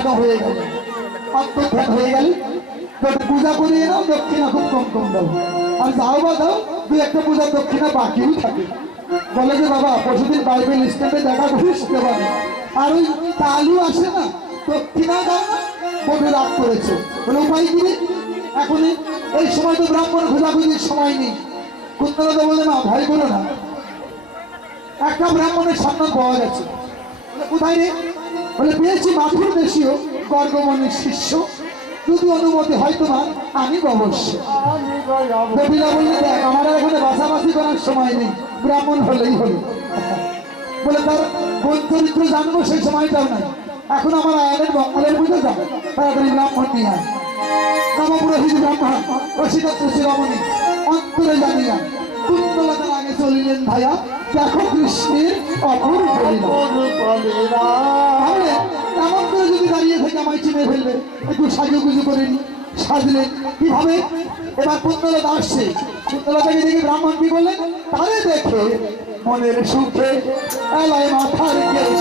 ভাগা হয়ে গেল, অন্তর্ধান হয়ে গেল। পূজা করিয়ে নাও, দক্ষিণা খুব কম কম দাও, আর যাও বা দাও দু একটা পূজার দক্ষিণা বাকিও থাকে। বলে যে বাবা পরশুদিন বাইবেল স্ট্যান্ডে দেখা করিস দেবানি, আর ওই তালু আসে না, দক্ষিণা দাও না, বলে রাগ করেছে। বলে উপায় কি রে, এখন এই সময় তো ব্রাহ্মণ খোঁজাখুঁজির সময় নেই। কুন্দরদা বলে না ভাই বলো না, একটা ব্রাহ্মণের সন্ধান পাওয়া গেছে। কোথায় রে? বলে পেয়েছি মাথুর দেশীয় গর্গমণির শিষ্য, যদি অনুমতি হয় তোমার আমি অবশ্য। কপিলা বললে দেখ আমার এখানে বাছাবাছি করার সময় নেই, ব্রাহ্মণ হলেই হলো। বলে তার কোন চরিত্র জানবো সেই সময়টাও নাই, এখন আমার আয়নের মঙ্গলের বুঝে যাও, তাড়াতাড়ি ব্রাহ্মণ নিয়ে আয়। নবপুরোহিত ব্রাহ্মণ অশিকাত্র শিরোমণি অন্তরে জানিয়া কুন্তলতার আগে চলিলেন ভাইয়া, দেখো কৃষ্ণের অপূর্ব লীলা। এমন করে যদি দাঁড়িয়ে থেকে আমায় চিনে ফেলবে, একটু সাজুগুজু করে নি, সাজলেন কিভাবে? এবার কুন্তলতা আসছে, কুন্তলতাকে দেখে ব্রাহ্মণ কি বললেন, তারে দেখে মনের সুখে এলায় মাথার কেশ,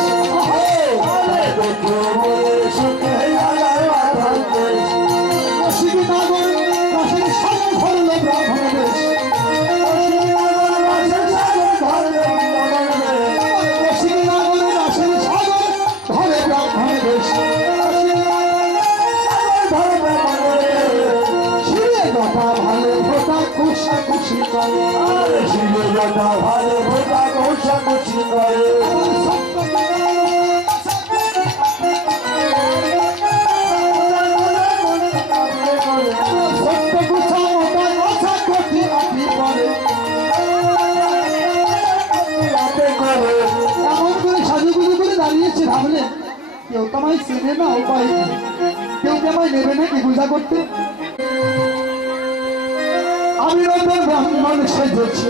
ভালো ভোটা ঘোষাঘুষি করে। এমন করে সাজুগুজু করে দাঁড়িয়েছে, ভাবলে কেউ তো আমায় চেনে না, উপায় কেউ কি আমায় নেবে নাকি পূজা করতে? আমি নতুন ব্রাহ্মণ সেজেছি,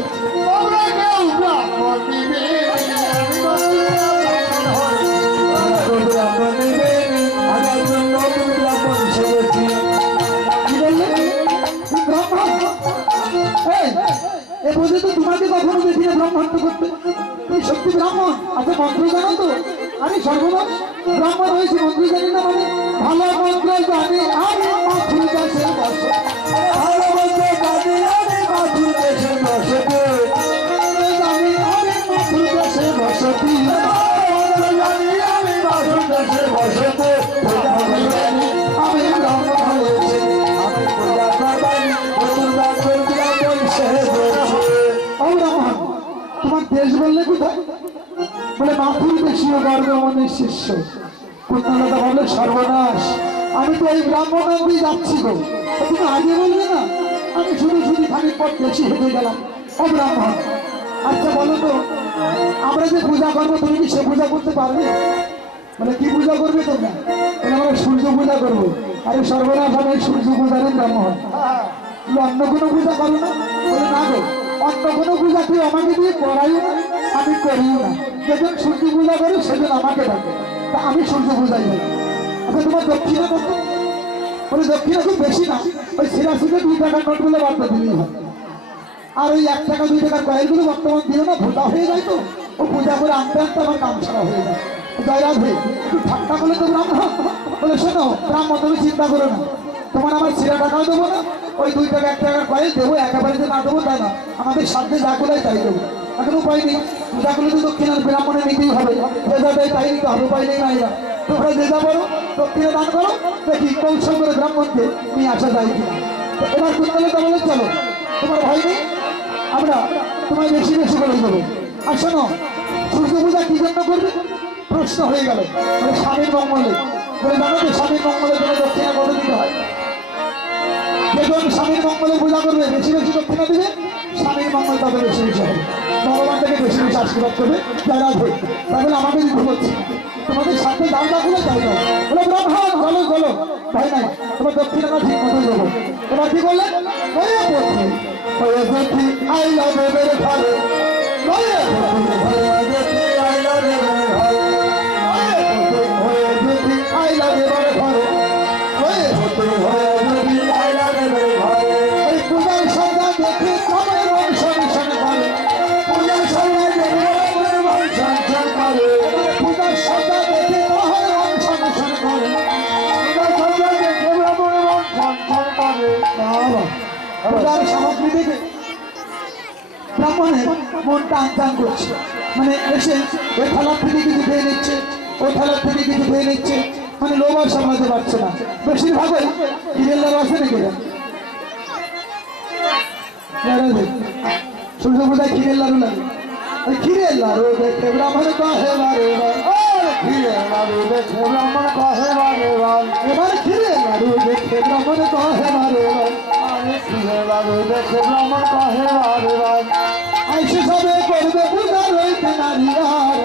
এ বোঝে তো তোমাকে কখনো দেখি না ব্রহ্মাণ্ড করতে, তুমি সত্যি ব্রাহ্মণ? আচ্ছা মন্ত্র জানো তো? আমি সর্বনাশ ব্রাহ্মণ হয়েছি, মন্ত্র জানি না মানে? ভালো মন্ত্র জানি আমি, মাথুর কাছে বসে ভালো বলতে জানি আমি, মাথুর দেশে বসতে জানি আমি, মাথুর কাছে বসতি জানি আমি, মাথুর দেশে বসতে আমি ব্রাহ্মণ হয়েছি, আমি পূজা করবানি নতুন ব্রাহ্মণ ব্রাহ্মণ সেজেছি। ও ব্রাহ্মণ তোমার দেশ বললে কোথায়? বলে মাথুর দেশীয় গর্গমণির শিষ্য। কুন্তলতা বললে সর্বনাশ, আমি তো এই ব্রাহ্মণ দিয়ে যাচ্ছি গো, তুমি আগে বলবে না? আমি শুধু শুধু খানিক পর বেশি হেঁটে গেলাম। ও ব্রাহ্মণ আচ্ছা বলো তো, আমরা যে পূজা করবো তুমি কি সে পূজা করতে পারবে? মানে কি পূজা করবে তোমরা? আমরা সূর্য পূজা করবো। আরে সর্বনাশ, আমি সূর্য পূজারের ব্রাহ্মণ, অন্য কোনো পূজা করো না? বলে না গো, অন্য কোনো পূজা কেউ আমাকে দিয়ে করাইও না, আমি করিও না। যেদিন সূর্য পূজা করি সেদিন আমাকে ডাকে, তা আমি সূর্য পূজাই করি। আচ্ছা তোমার দক্ষিণা কত? বলে দক্ষিণা খুব বেশি না, ওই সিরাসিতে 2 টাকার নোটগুলো বার্তা দিলেই হয়। আর ওই 1 টাকা 2 টাকার কয়েকগুলো বর্তমান দিও না, ভোটা হয়ে যায় তো, ও পূজা করে আনতে আনতে আমার কাম ছাড়া হয়ে যায়। জয়রাধ হয়ে একটু ঠাট্টা করলে তো ব্রাহ্মণ। বলে শোনো ব্রাহ্মণ তুমি চিন্তা করো না, তোমার আমার সিরা টাকাও দেবো না, ওই 2 টাকা 1 টাকার কয়েক দেবো, একেবারে যে না দেবো তাই না, আমাদের সাথে যা কোলাই তাই দেবো। এখন উপায় নেই, পূজা করলে তো দক্ষিণার ব্রাহ্মণে নিতেই হবে, যে যা দেয় তাই নিতে হবে, উপায় নেই মাইরা। তোমরা যে যা বলো দক্ষিণে দান করো, দেখি কৌশল করে ব্রাহ্মণকে নিয়ে আসা যায় কিনা। তো এবার কুন্তলতা বলে চলো, তোমার ভয় নেই, আমরা তোমায় বেশি বেশি করে দেবো। আর শোনো সূর্য পূজা কি জন্য করবে? প্রশ্ন হয়ে গেল। মানে স্বামীর মঙ্গলে, বলে জানো তো স্বামীর মঙ্গলের জন্য দক্ষিণা কত দিতে হয়? যখন স্বামীর মঙ্গলে পূজা করবে বেশি বেশি দক্ষিণা দিবে, স্বামীর মঙ্গল তবে বেশি বেশি হবে, ভগবান থেকে বেশি বেশি আশীর্বাদ করবে। যারা ধরে তাহলে আমাকে দিতে বলছি, তোমাদের সাথে দাম রাখলে তাই দাও। বলে ব্রাহ্মণ বলো বলো ভাই নাই, তোমার দক্ষিণাটা ঠিক মতোই দেবো। এবার কি করলেন? আই লাভ এর ঘরে পূজার সন্ধ্যা দেখে কবে সংসার করে, পূজার সন্ধ্যা দেখে পূজার সন্ধ্যা দেখে সংসার করে, পূজার সামগ্রী দেখে ব্রাহ্মণের মন টান টান করছে, মানে এসে ওই থালার থেকে কিছু খেয়ে নিচ্ছে, ওই থালার থেকে কিছু খেয়ে নিচ্ছে, মানে লোভ আর সামলাতে পারছে না। বেশিরভাগই ক্ষীরের লাড়ু আছে নাকি? সূর্য পূজায় ক্ষীরের লাড়ু লাগে। ওই ক্ষীরের লাড়ু দেখে ব্রাহ্মণ কহে বারে বার, ক্ষীরের লাড়ু দেখে ব্রাহ্মণ কহে বারে বার, এবার ক্ষীরের লাড়ু দেখে ব্রাহ্মণ কহে বারে বার, ক্ষীরের লাড়ু দেখে ব্রাহ্মণ কহে বারে বার। আইসে সবে করবে পূজা রইতে নারিয়ার,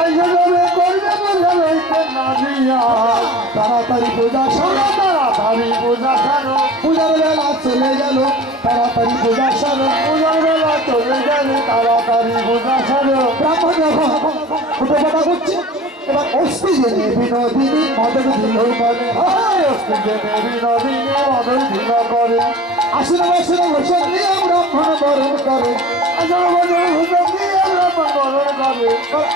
আইসে যাবে করবে পূজা লইতে নারিয়া, তাড়াতাড়ি পূজা সারা, তাড়াতাড়ি পূজা সারো, পূজার বেলা চলে গেল, তাড়াতাড়ি পূজা সারা। পূজার বেলা চলে গেলে তাড়াতাড়ি পূজা সারো। ব্রাহ্মণ যখন ফুটোপাটা করছে, এবার অস্থি জেনে বিনোদিনী মদন দিল বলে, বিনোদিনী মদন দিল করে, আসন বাসন ভূষণ নিয়ে ব্রাহ্মণ বরণ করে, আসল বদল ভূষণ দিয়ে ব্রাহ্মণ বরণ করে,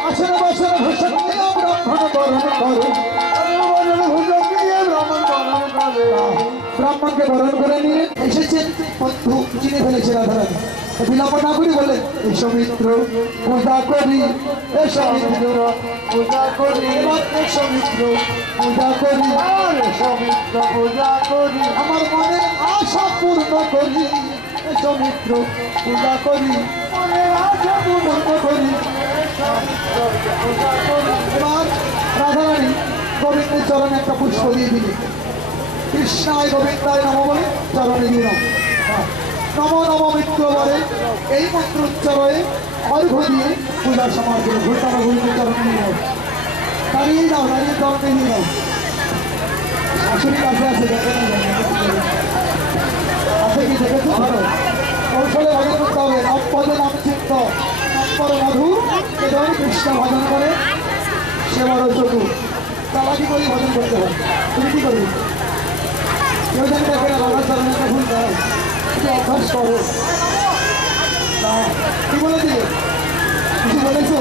আসন বাসন ভূষণ নিয়ে ব্রাহ্মণ বরণ করে, আসল বদল ভূষণ দিয়ে ব্রাহ্মণ বরণ করে। ব্রাহ্মণকে বরণ করে নিয়ে এসেছেন বন্ধু, চিনে ফেলেছে রাধারানী। বিলম্ব না করি বলে, এসো মিত্র পূজা করি, এসো মিত্র পূজা করি, এবার এসো মিত্র পূজা করি, আর সমিত্র পূজা করি, আমার মনের আশা পূর্ণ করি, এসো মিত্র পূজা করি, মনের আশা পূর্ণ করি। পূজা করি। এবার রাধারানী গোবিন্দের চরণে একটা পুষ্প দিয়ে দিলেন। কৃষ্ণায় গোবিন্দায় নম বলে চরণে দিলাম। নম নম মিত্র বলে এই মন্ত্র উচ্চারণে অর্ঘ্য দিয়ে পূজা সমাপন। ঘুরতাম গোবিন্দের চরণে দিলাম। দাঁড়িয়ে যাও, দাঁড়িয়ে চরণে দিয়ে দাও। শাশুড়ি কাছে আছে, দেখে না আছে কি দেখেছো? কৌশলে ভজন করতে হবে। নাম পদে নাম চিত্ত নাম মধু যখন কৃষ্ণ ভজন করে সে বড় চতুর। চালাকি করে ভজন করতে হয়। তুমি কি করবে? কেউ যেন দেখে না রাধার চরণে একটা ভুল দেয়, একটু অভ্যাস করো। না কি বলেছি? কিছু বলেছো?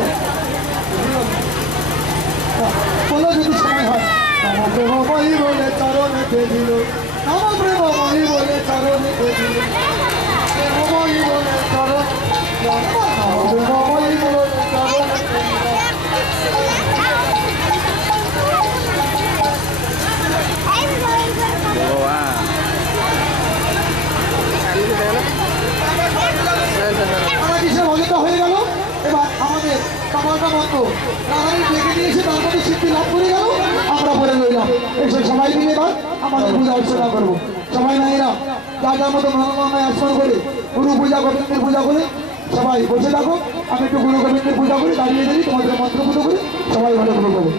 বলো যদি সময় হয়। নম প্রেমময়ী বলে চরণে দিল, নম প্রেমময়ী বলে চরণে দিল, প্রেমময়ী বলে চরণ, নম প্রেমময়ী বলে চরণে দিল। আমরা কিসে ভজনটা হয়ে গেল। এবার আমাদের কামালটা বন্ধ নারায়ণ ডেকে নিয়েছে, তার মধ্যে সিদ্ধি লাভ করে গেল, আমরা পড়ে রইলাম। এসে সবাই মিলে এবার আমাদের পূজা অর্চনা করবো। সবাই মায়েরা যার যার মতো মনোমায় আসন করে গুরু পূজা গোবিন্দের পূজা করে সবাই বসে থাকো। আমি একটু গুরু গোবিন্দের পূজা করি, দাঁড়িয়ে দাঁড়িয়ে তোমাদের মন্ত্র পুজো করি। সবাই ভালো করে করবো।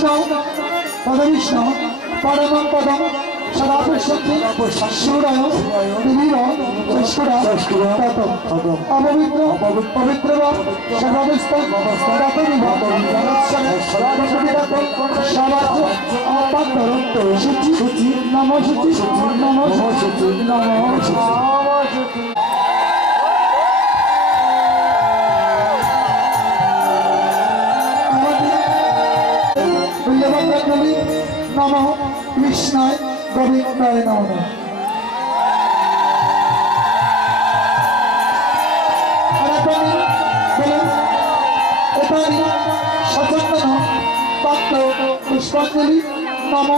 বিষ্ণু পদবিষ্ণু পরমং পদম সদাপশ্যন্তি সুরায় দেবীর চষ্কুরা তত অপবিত্র পবিত্র সর্বাবস্থা শুচি নম শুচি নম শুচি নম শুচি। নম কৃষ্ণায় গোবিন্দায় নম। এবারই সচন্দন তত্ত্ব পুষ্পাঞ্জলি নম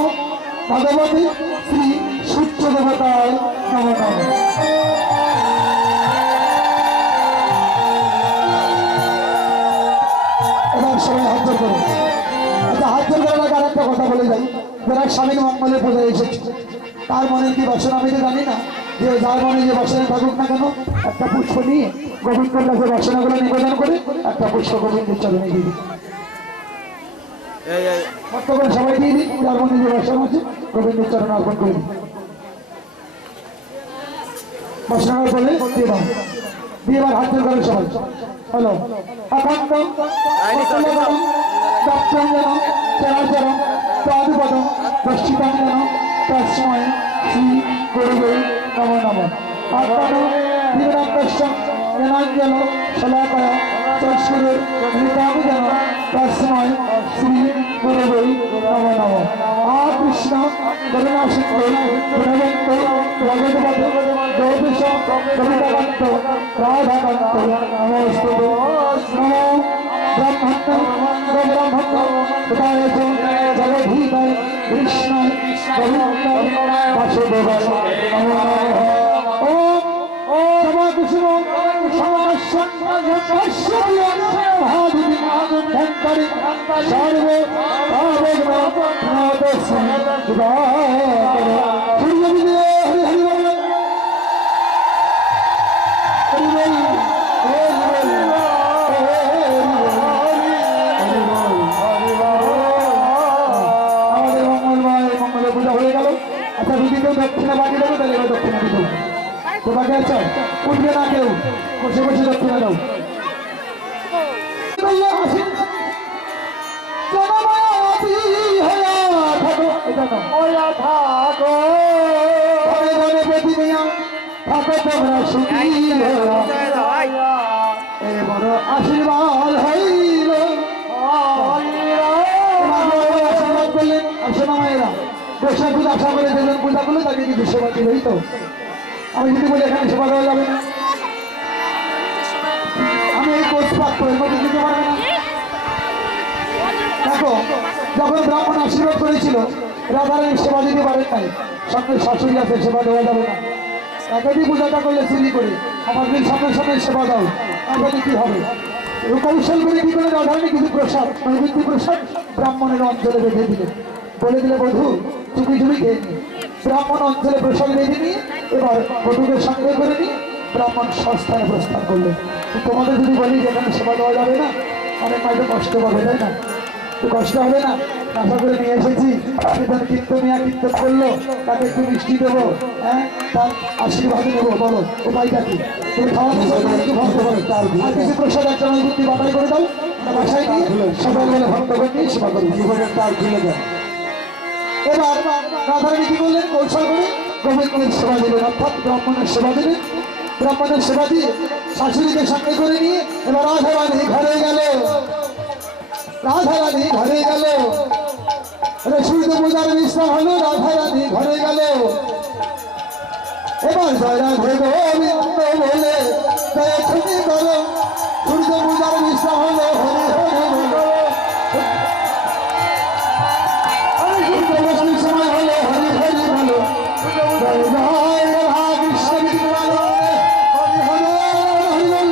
ভগবতী শ্রী সূর্য দেবতায় নম নম। এবার সবাই হাত জোর করো। আচ্ছা, হাত জোর করার আগে আরেকটা কথা বলে যাই, যারা স্বামীর মঙ্গলে পূজায় এসেছে তার মনে কি বাসনা আমি তো জানি না, যে যার মনে যে বাসনা থাকুক না কেন একটা পুষ্প নিয়ে গোবিন্দের কাছে বাসনাগুলো নিবেদন করে একটা পুষ্প গোবিন্দের চরণে দিয়ে দিই। বর্তমানে সবাই দিয়ে দিই, যার মনে যে বাসনা আছে গোবিন্দের চরণে অর্পণ করে দিই। বাসনার বলে দিয়ে দাও, দিয়ে এবার হাত জোর করে সবাই হলো অখণ্ড দপ্তরঞ্জন চরাচরম প্রাদুপদম দৃষ্টিকাঞ্জন তস্মৈ শ্রী গুরুবে নমো নমঃ। আত্মনো দিবনান্তস্যং জ্ঞানাঞ্জল শলাকয়া চক্ষুরে মৃতাঞ্জন তস্মৈ শ্রী গুরুবে নমো নমঃ। কৃষ্ণ করুণাসিন্ধু গুণবন্ত ভগবত গৌরীশ কবিতাকান্ত রাধাকান্ত নমস্তুতে। নমো ব্রহ্মণ্য হৃদয় জগধীতায় কৃষ্ণায় গোবিন্দায় বাসুদেবায় নমো নমঃ। ওম সমাকুসুম মহাদেবী ধন্তারি সর্ব দক্ষিণা বাকি দেবো, তাহলে এবার দক্ষিণা দিতে হবে। তো বাকি আছো উঠবে না কেউ, বসে বসে দক্ষিণা দাও। আশীর্বাদ হইল আশীর্বাদ করলেন। আসলে মায়েরা বৈশাখ পূজা আশা করে যেজন পূজা করলো তাকে কিন্তু সেবা দিলেই তো। আমি যদি বলি এখানে সেবা দেওয়া যাবে না, আমি এই কোচ পাক করে দিতে পারবে না। দেখো, যখন ব্রাহ্মণ আশীর্বাদ করেছিল রাধারানী সেবা দিতে পারেন নাই, সঙ্গে শাশুড়ি আছে সেবা দেওয়া যাবে না। একাধিক পূজাটা করলে চুরি করে আমাদের সামনে সামনে সেবা দাও, তাহলে কি হবে? কৌশল করে কি করে রাধারানী কিছু প্রসাদ নৈবেদ্য প্রসাদ ব্রাহ্মণের অঞ্চলে বেঁধে দিলে, বলে দিলে বধূ চুপি চুপি খেয়ে নি। ব্রাহ্মণ অঞ্চলে প্রসাদ বেঁধে নিয়ে এবার বধূকে সঙ্গে করে নিয়ে ব্রাহ্মণ সস্থানে প্রস্থান করলেন। তোমাদের যদি বলি যে এখানে সেবা দেওয়া যাবে না, অনেক মাঝে কষ্ট পাবে, তাই না? তো কষ্ট হবে না, আশা করে নিয়ে এসেছি। কীর্তনিয়া কীর্তন করলো, তাকে একটু মিষ্টি দেবো, হ্যাঁ, তার আশীর্বাদ নেবো। বলো উপায়টা কি? তুমি খাওয়া আর কিছু প্রসাদ একটা নৈবুদ্ধি বাটাই করে দাও, বাসায় নিয়ে সবাই মিলে ভক্তগণ নিয়ে সেবা করবো। তার খুলে দেন। এবার রাধারানী কি করলেন? কৌশল করে গোবিন্দের সেবা দিলেন, অর্থাৎ ব্রাহ্মণের সেবা দিলেন। ব্রাহ্মণের সেবা দিয়ে শাশুড়িকে সঙ্গে করে নিয়ে এবার রাধারানী ঘরে গেল। রাধারানী ঘরে গেল, সূর্য পূজার বিশ্রাম হলো, রাধারানী ঘরে গেল। এবার জয় রাধে গোবিন্দ বলে জয় তুমি করো, সূর্য পূজার বিশ্রাম হলো, হরে হরে বলো। সূর্য সময় হলো, হরে হরে বলো। জয় জয় রাধা কৃষ্ণ বিদ্যালয় হরে হরে হরি বল।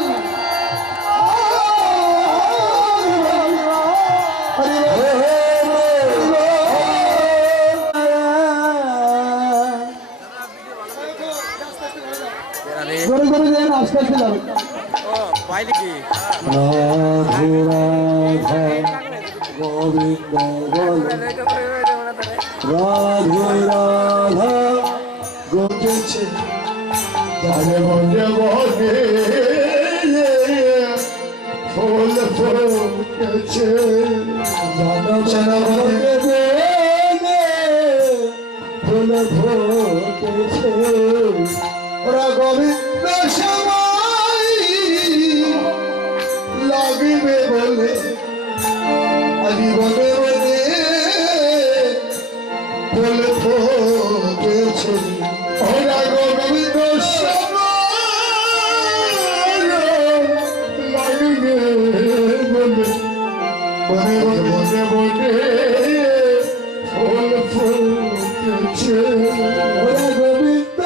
জোরে জোরে দেন, আস্তে আস্তে যাবে। গোবিন্দ বল রাধে রাধা গজেছে তারে বলে বলে ফুল ফুটেছে জনমনে বলে ফুল ফুটেছে ওরা গোবিন্দ সবাই লাগবে বলে আলি বলে বলে ফুল ফুটেছে ওরা গোবিন্দ সবাই লাগবে বলে বলে বলে বলে ফুল ফুটেছে ওরা গোবিন্দ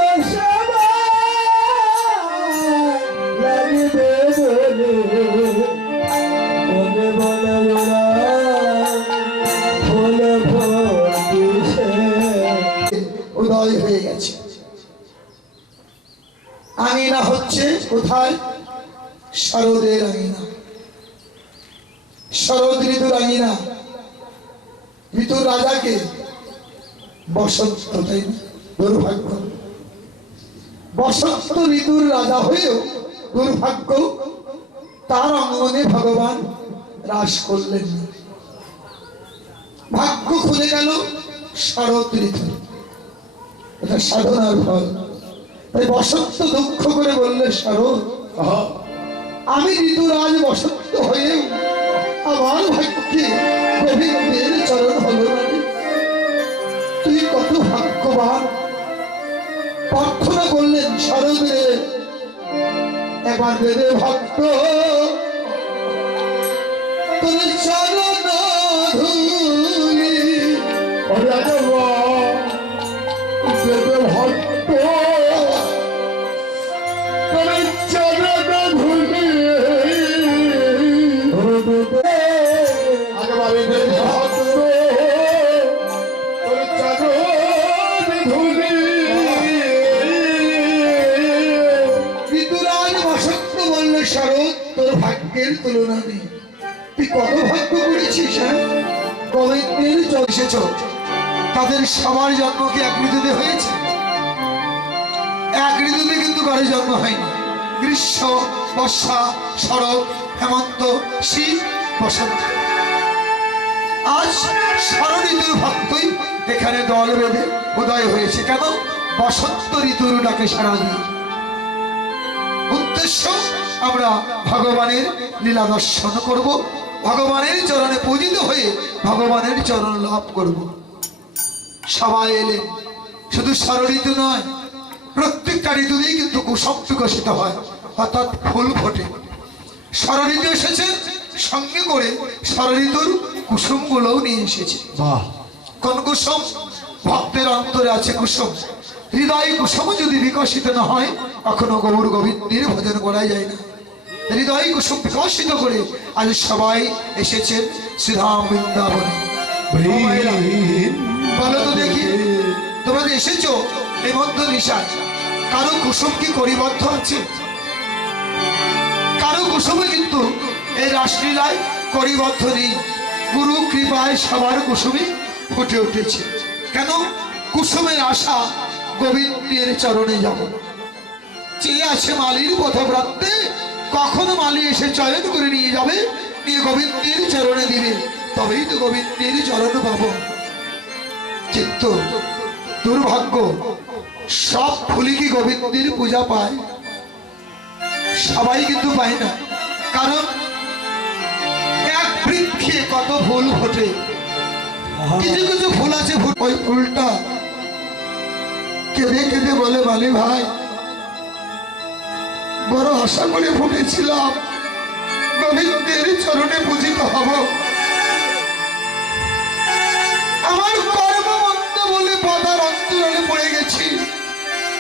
উদয় হয়ে গেছে আঙিনা হচ্ছে কোথায় শরদের আঙিনা শরদ ঋতুর আঙিনা ঋতুর রাজাকে বসন্ত তাই না দুর্ভাগ্য বসন্ত ঋতুর রাজা হয়েও দুর্ভাগ্য তার অঙ্গনে ভগবান রাস করলেন না ভাগ্য খুলে গেল শরৎ ঋতু এটা সাধনার ফল তাই বসন্ত দুঃখ করে বললে শরৎ আমি ঋতুরাজ বসন্ত হয়েও আমার ভাগ্যে গোবিন্দের চরণ হলো না রে। তুই কত ভাগ্যবান প্রার্থনা করলেন শরৎ রে একবার দেবে ভক্ত তোর চরণ ধুলি দেবে ভক্ত তোর চরণ ধুলি আগেবারে দেবে ভক্ত তোর চরণ ধুলি ঋতুরাজ বসন্ত বললে শরৎ তোর ভাগ্যের তুলনা নেই তুই কত ভাগ্য করেছিস হ্যাঁ গোবিন্দের এসেছ তাদের সবার জন্ম কি এক ঋতুতে হয়েছে এক ঋতুতে কিন্তু কারো জন্ম হয়নি গ্রীষ্ম বর্ষা শরৎ হেমন্ত শীত বসন্ত আজ শরৎ ঋতুর ভক্তই এখানে দল বেঁধে উদয় হয়েছে কেন বসন্ত ঋতুর ডাকে সাড়া দিয়ে উদ্দেশ্য আমরা ভগবানের লীলা দর্শন করব ভগবানের চরণে পূজিত হয়ে ভগবানের চরণ লাভ করব সবাই এলেন শুধু শরৎ ঋতু নয় প্রত্যেকটা ঋতুতেই কিন্তু কুসুম বিকশিত হয় অর্থাৎ ফুল ফোটে শরৎ ঋতু এসেছে সঙ্গে করে শরৎ ঋতুর কুসুম গুলোও নিয়ে এসেছে কোন কুসুম ভক্তের অন্তরে আছে কুসুম হৃদয় কুসুম যদি বিকশিত না হয় কখনো গৌর গোবিন্দের ভজন করা যায় না হৃদয় কুসুম বিকশিত করে আজ সবাই এসেছেন শ্রীধাম বৃন্দাবনে বলো তো দেখি তোমরা এসেছো এই মধ্য নিশায় কারো কুসুম কি করিবদ্ধ আছে কারো কুসুমে কিন্তু এই রাসলীলায় করিবদ্ধ নেই গুরু কৃপায় সবার কুসুমে ফুটে উঠেছে কেন কুসুমের আশা গোবিন্দের চরণে যাব চেয়ে আছে মালির পথপ্রান্তে কখন মালি এসে চয়ন করে নিয়ে যাবে নিয়ে গোবিন্দের চরণে দিবে তবেই তো গোবিন্দের চরণ পাবো কিন্তু দুর্ভাগ্য সব ফুলই কি গোবিন্দের পূজা পায় সবাই কিন্তু পায় না কারণ এক বৃক্ষে কত ফুল ফোটে কিছু কিছু ফুল আছে ওই ফুলটা কেঁদে কেঁদে বলে মালি ভাই বড় আশা করে ফুটেছিলাম গোবিন্দের চরণে পূজিত হব আমার কর্মমন্দ বলে পদার অন্তরালে পড়ে গেছি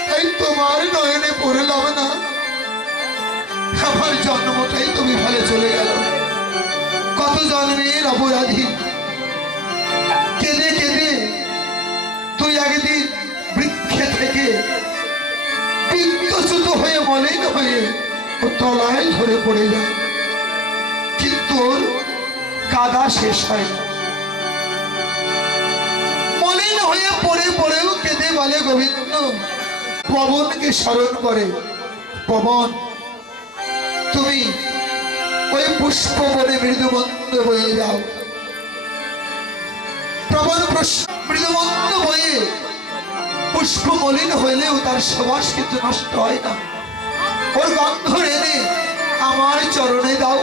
তাই তোমার নয়নে পড়লাম না আমার জন্মটাই তুমি ভালো চলে গেল কত জন্মের অপরাধী কেঁদে কেঁদে তুই একদিন বৃক্ষে থেকে বিদ্যুৎ হয়ে মলিন হয়ে ও তলায় ধরে পড়ে যায় কিন্তু কাদা শেষ হয় না মলিন হয়ে পড়ে পড়েও কেঁদে বলে গোবিন্দ, পবনকে স্মরণ করে, পবন তুমি ওই পুষ্প বনে মৃদুমন্দ বয়ে যাও। পবন মৃদুমন্দ বয়ে পুষ্প মলিন হইলেও তার সুবাস কিন্তু নষ্ট হয় না। ওর গন্ধ এনে আমার চরণে দাও,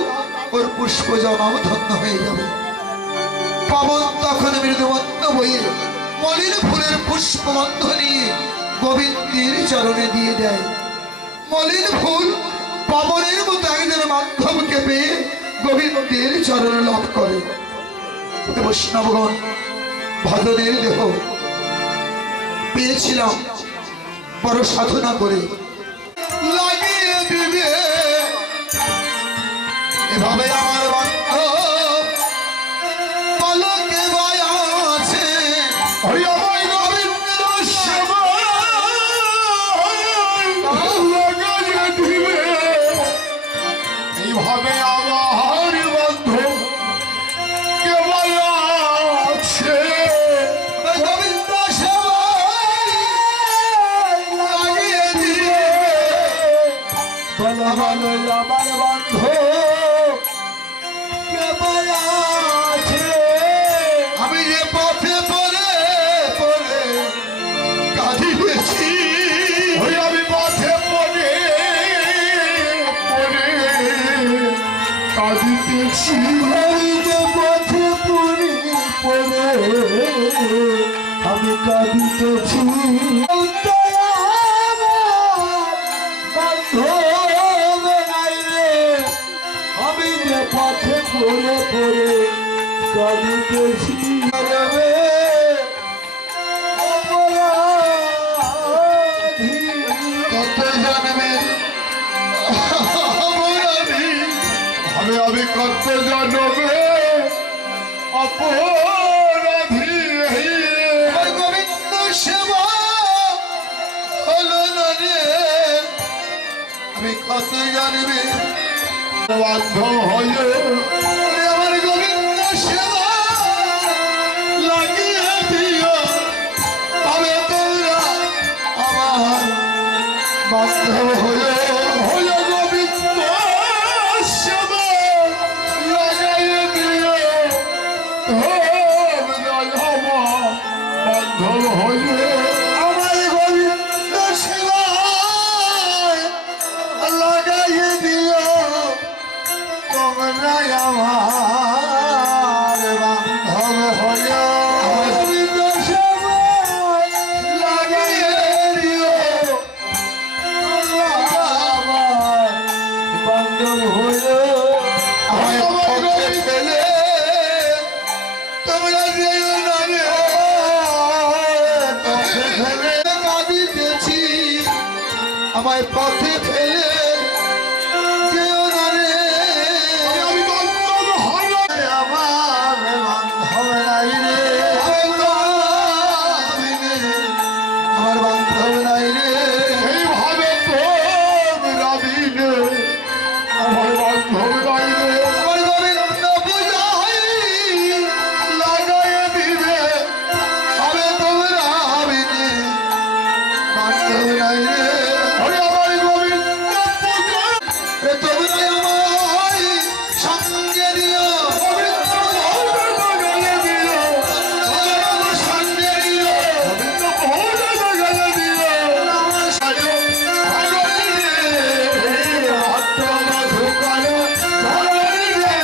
ওর পুষ্প জমাও ধন্য হয়ে যাবে। পবন তখন মৃদুমন্দ বয়ে মলিন ফুলের পুষ্প গন্ধ নিয়ে গোবিন্দের চরণে দিয়ে দেয়। মলিন ফুল পবনের মতো একজন মাধ্যমকে পেয়ে গোবিন্দের চরণ লাভ করে। বৈষ্ণবগণ, ভজনের দেহ পেয়েছিলাম বড় সাধনা করে, লাগিয়ে দিবে এভাবে আমার বান্ধব পলকে বায়া আছে। হরি আমায় গোবিন্দ সেবা লাগাইয়া দিবে, এইভাবে আমার বান্ধব কেবল আছে। গোবিন্দ সেবা লাগিয়ে দিবে, বলো বলো আমার বান্ধব কেবল আছে। আমি যে পথে পড়ে পড়ে কাঁদিতেছি, ওই আমি পথে পড়ে পড়ে কাঁদিতেছি, ওই যে পথে পড়ে পড়ে আমি কাঁদিতেছি। আমি যে পথে পড়ে পড়ে কাঁদিতেছি, কত জন্মে অপরাধী, আমি কত জন্মে অপরাধী। ওই গোবিন্দ সেবা হলো না রে, আমি কত জন্মে বান্ধব হয়ে আমার গোবিন্দ সেবা লাগিয়ে দিও, তবে তোমরা আমার বান্ধব হয়ে হয়ে গোবিন্দ সেবা লাগাইয়ে দিও, বান্ধব হয়ে আমার গোবিন্দ সেবা লাগাইয়ে দিও, তোমরা আমার বান্ধব হয়ে গোবিন্দ সেবা লাগিয়ে দিও, তোমরা আমার বান্ধব হয়ে আমায় পথে ফেলে তোমরা যেও না রে, পথে ফেলে কাঁদিতেছি, আমায় পথে ফেলে যেও না রে, আমি বান্ধব হয়ে আমার বান্ধব নাই রে, আমার বান্ধব নাই রে। এইভাবে তোমরা দিনে আমার বান্ধব গাইবে, আমার গোবিন্দ পূজায় লাগাইয়ে দিবে, তবে তোমরা বিনে বান্ধব নাই রে। ওরে আমার গোবিন্দ পূজা এ তোমরা আমায় সঙ্গে দিও, গোবিন্দ ভোজন গাইয়ে দিও, তোমরা আমার সঙ্গে দিও, গোবিন্দ ভোজন গাইয়ে দিও। আমার সঙ্গে ভগবান রে, আত্মমধুকর ভগবান রে,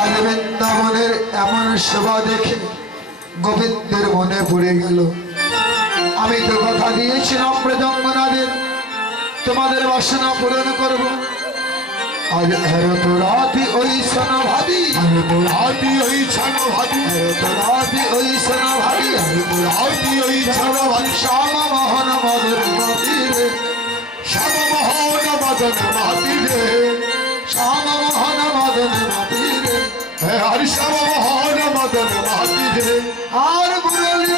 আজ বৃন্দাবনের এমন সেবা দেখে গোবিন্দের মনে পড়ে গেল। আমি তো কথা দিয়েছিলাম মৃদঙ্গনাদের তোমাদের বাসনা পূরণ করব। আজ তো রাতি ওই সোনা ভাবি, হাতি ওই ছানো ভাতি, রাতি ওই সোনা ভাবি, হাতি ওই ছানো ভাতি, শ্যাম মোহন মদন মন্দিরে, শ্যাম মোহন মদন মাতি রে, শ্যাম মোহন মদন মন্দিরে, হরি শ্যাম মোহন মদন মাতি রে। আর মুরলী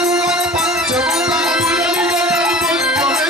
পঞ্চমতা, মুরলী পঞ্চমে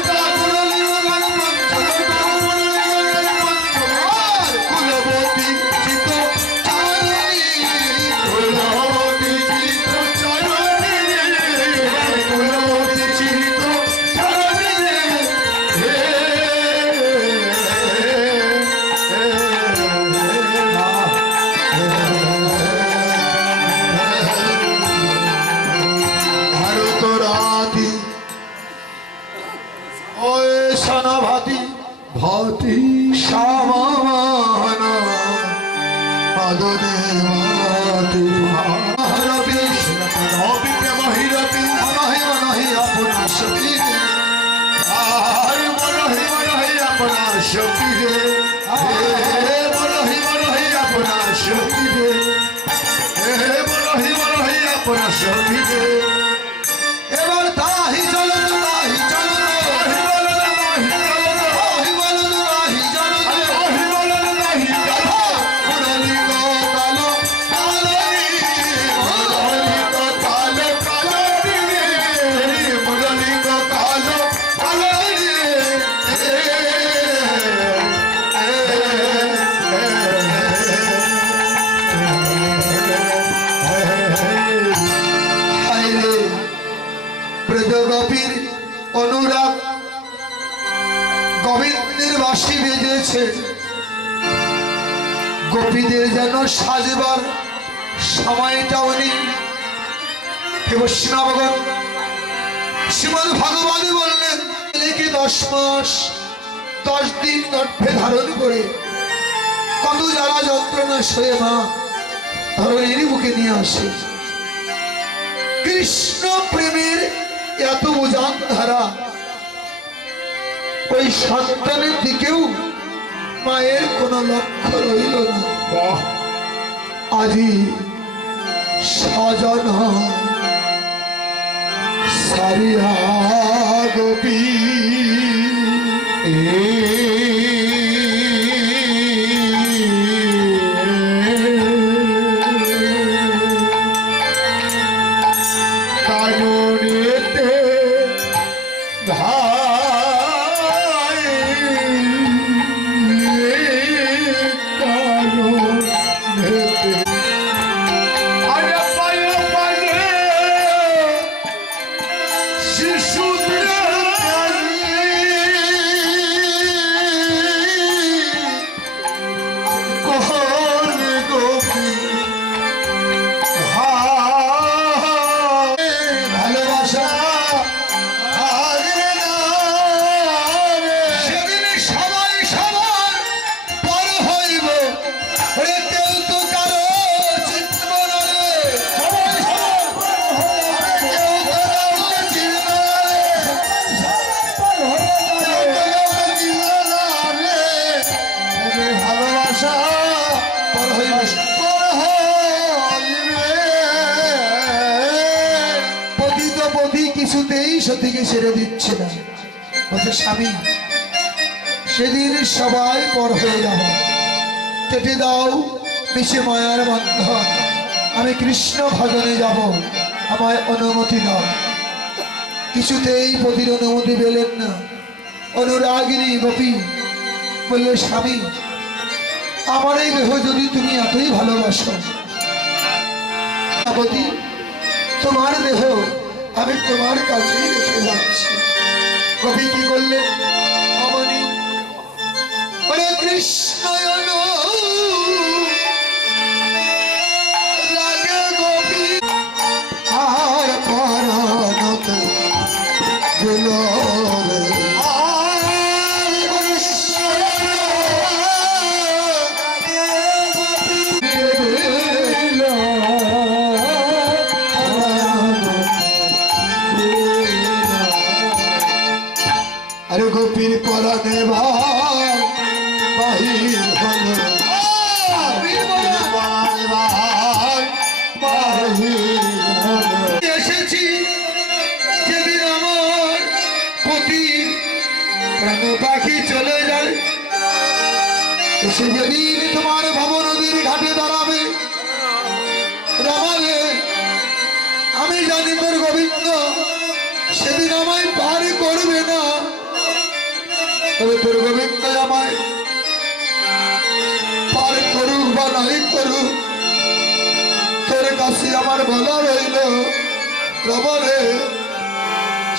প্রেমাতি মহারবি রবি প্রেমহিরবি মনহি মনহি আপনার সখী আর মনহি আপনার সখী রে হে মনহি আপনার সখী রে হে মনহি আপনার সখী রে এবার তাহি চলো তাহি চলো তাহি বলো তাহি চলো মুরলি গো কালো কালো হাইরে ব্রজ গোপীর অনুরাগ গোবিন্দের বাঁশি বেজেছে, গোপীদের যেন সাজবার সময়টাও নেই। হে বৈষ্ণবগণ, শ্রীমদ্ ভগবান বললেন ছেলেকে 10 মাস 10 দিন গর্ভে ধারণ করে কত জ্বালা যন্ত্রণা সয়ে মা ধরনের বুকে নিয়ে আসে। কৃষ্ণ প্রেমের এত উজান ধারা, ওই সন্তানের দিকেও মায়ের কোনো লক্ষ্য রইল না। আজি সজন সারিয়া গোপী কাননেতে ধাই কাননেতে আরে পায়ে পায়ে শিশুদের কোহন গোপী ভালোবাসা সেদিন সবাই সবার পর হইব, ওরে কেউ তো কারো চিনব না রে, কেউ তো কাউকে চিনব না রে, ভালোবাসা পর হইব। পতি তো পতি কিছুতেই সতীকে ছেড়ে দিচ্ছে না। বলছে স্বামী, সেদিন সবাই পর হয়ে যাব, কেটে দাও মিশে মায়ার বন্ধন, আমি কৃষ্ণ ভজনে যাব, আমায় অনুমতি দাও। কিছুতেই পতির অনুমতি পেলেন না। অনুরাগিনী গোপী বললে স্বামী, আমার এই দেহ যদি তুমি এতই ভালোবাসো, পতি তোমার দেহ আমি তোমার কাছেই রেখে যাচ্ছি। কবি কি করলেন? অমনি ওরে কৃষ্ণ লাগে গোপী আর পরাণতে দিল রে। আরে গোপীর পরাণে ভাই বাহির হল, এসেছি যেদিন আমার পতি প্রাণ পাখি চলে যায়, এসে যেদিন তোমার ভব নদীর ঘাটে দাঁড়াবে, রামারে আমি জানি তোর গোবিন্দ সেদিন আমায় পার করবে না, তবে তোর গোবিন্দ আমায় পার করুক বা নাই করুক, তোর কাছে আমার বলা রইল রবরে,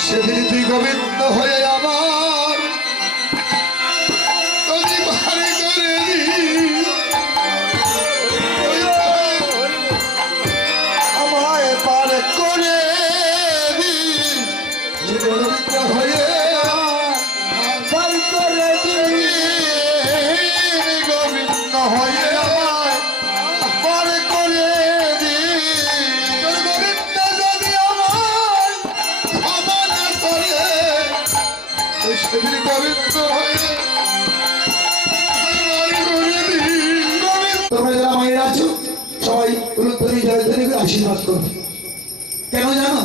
সেদিন তুই গোবিন্দ হয়ে আমার যদি পার করে দিস, আমায় পার করে দিস, গোবিন্দ হয়ে পার করে দিস, গোবিন্দ হয়ে আমায় পার মেয়েরা আছো সবাই উলুধ্বনি জয়ধ্বনি করে আশীর্বাদ করবে। কেন জানো?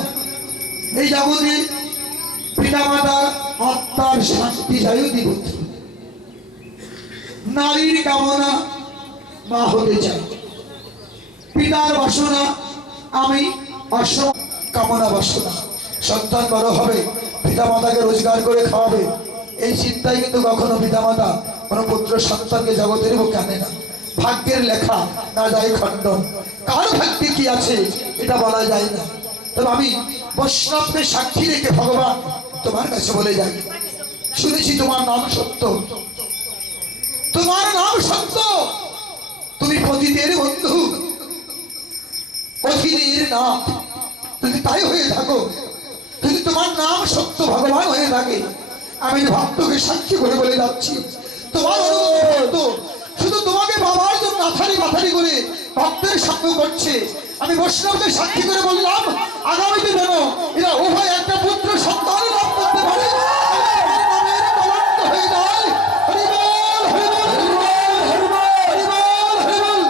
এই জগতে পিতা মাতার আত্মার শান্তি চাই অধিপত্র। নারীর কামনা মা হতে চাই, পিতার বাসনা আমি অসম কামনা বাসনা। সন্তান বড় হবে, পিতা মাতাকে রোজগার করে খাওয়াবে, এই চিন্তায় কিন্তু কখনো পিতা মাতা কোনো পুত্র সন্তানকে জগতের বুকে আনে না। ভাগ্যের লেখা না যায় খণ্ডন, কার ভাগ্যে কি আছে এটা বলা যায় না। তবে আমি বৈষ্ণবকে সাক্ষী রেখে ভগবান তোমার কাছে বলে যাই, শুনেছি তোমার নাম সত্য, তোমার নাম সত্য, তুমি পতিতের বন্ধু, অধীনের নাথ। যদি তাই হয়ে থাকো, যদি তোমার নাম সত্য ভগবান হয়ে থাকে, আমি ভক্তকে সাক্ষী করে বলে যাচ্ছি তোমার অনুগত শুধু তোমাকে বাবার জন্য মাথারি মাথারি করে ভক্তের সঙ্গ করছে। আমি বৈষ্ণবকে সাক্ষী করে বললাম আগামীতে যেন এরা উভয় একটা পুত্র সন্তান লাভ করতে পারে, নামের কলঙ্ক হয়ে যায়। হরি বল, হরি বল, হরি বল, হরি বল, হরি বল, হরি বল,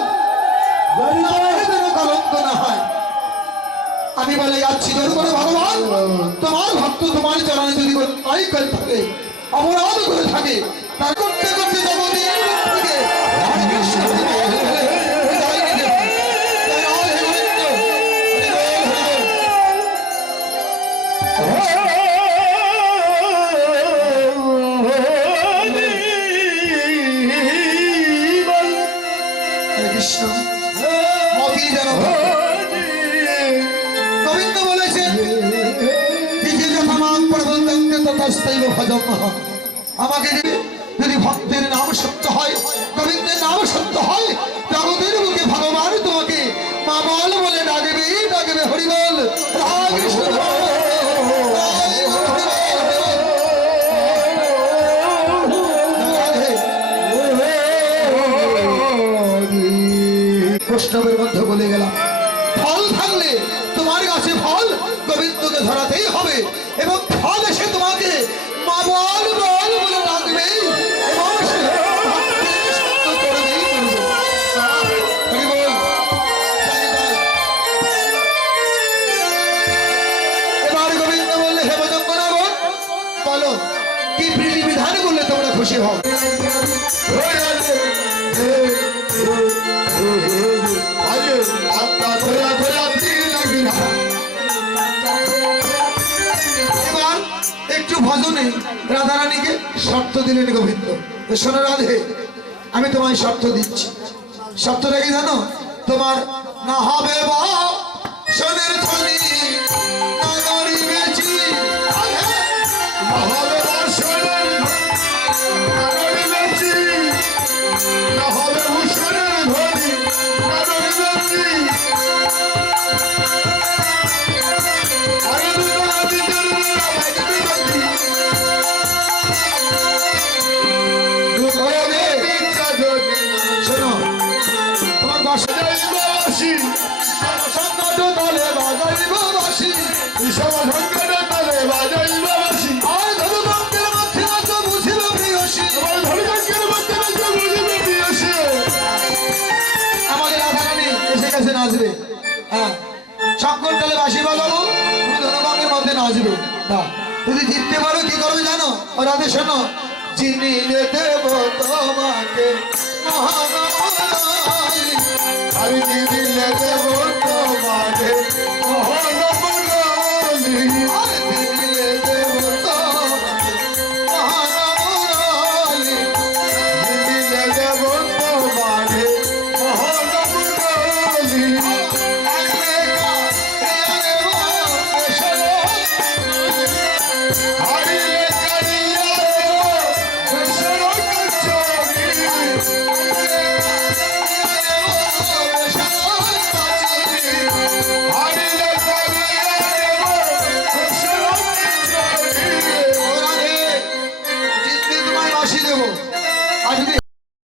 নামের যেন কলঙ্ক না হয়। আমি বলে যাচ্ছি জোর করে ভগবান তোমার ভক্ত তোমার চরণে যদি অন্যায় করে থাকে, অপরাধ করে থাকে, তার করতে করতে জগতের থেকে হরে কৃষ্ণ হরে বল, হরে বিদায় নিতে হয়। জয় রাধে গোবিন্দ, হরি বল, হরি বল। হরে কৃষ্ণ মতি যেন গোবিন্দ বলেছেন আমাকে যদি ভক্তের নাম সত্য হয়, গোবিন্দের নাম সত্য হয়, জগতের বুকে ভগবান তোমাকে মা বল বলে ডাকবে, ডাকবে। হরি বল, রাধে কৃষ্ণ বল, রাধে বল, হরি বল। বৈষ্ণবের মধ্যে বলে গেলাম ফল থাকলে তোমার কাছে ফল গোবিন্দকে ধরাতেই হবে, এবং ফল এসে তোমাকে মা বল বল বলে ডাকবে এবং সে ভক্তের সঙ্গ করবেই করবে। হরি বল, জয় জয়। এবার গোবিন্দ বললে হে ভজঙ্গনাগণ বলো কি প্রীতি বিধান করলে তোমরা খুশি হও। এবার একটু ভজনে রাধারানীকে শর্ত দিলেন গোবিন্দ, শোনো রাধে আমি তোমায় শর্ত দিচ্ছি। শর্তটা কি জানো? তোমার না হবে বা সোনের থলি না গরিবে জি, না হবে বা সোনের না গরিবে জি, না হবে ভূষণের ধরি না গরিবে জি। শোনো তোমার বাসা বাসি সংকট তলে বাজাইব বাসি, সংকট তলে বাজাইব বাসি, আর ধনুবঙ্গের মধ্যে মাত্র বুঝিব প্রিয়সী, আমার ধনুবঙ্গের মধ্যে মাত্র বুঝিব প্রিয়সী। আমাদের রাধারানী এসে গেছে নাচবে। হ্যাঁ, সংকট তলে বাসি বাজাবো, তুমি ধনুবঙ্গের মধ্যে নাচবে। হ্যাঁ, যদি জিততে পারো কি করবে জানো? ও রাধে শোনো, চিনিলে দেব তোমাকে মহামায়া, আমি চিনিলে দেব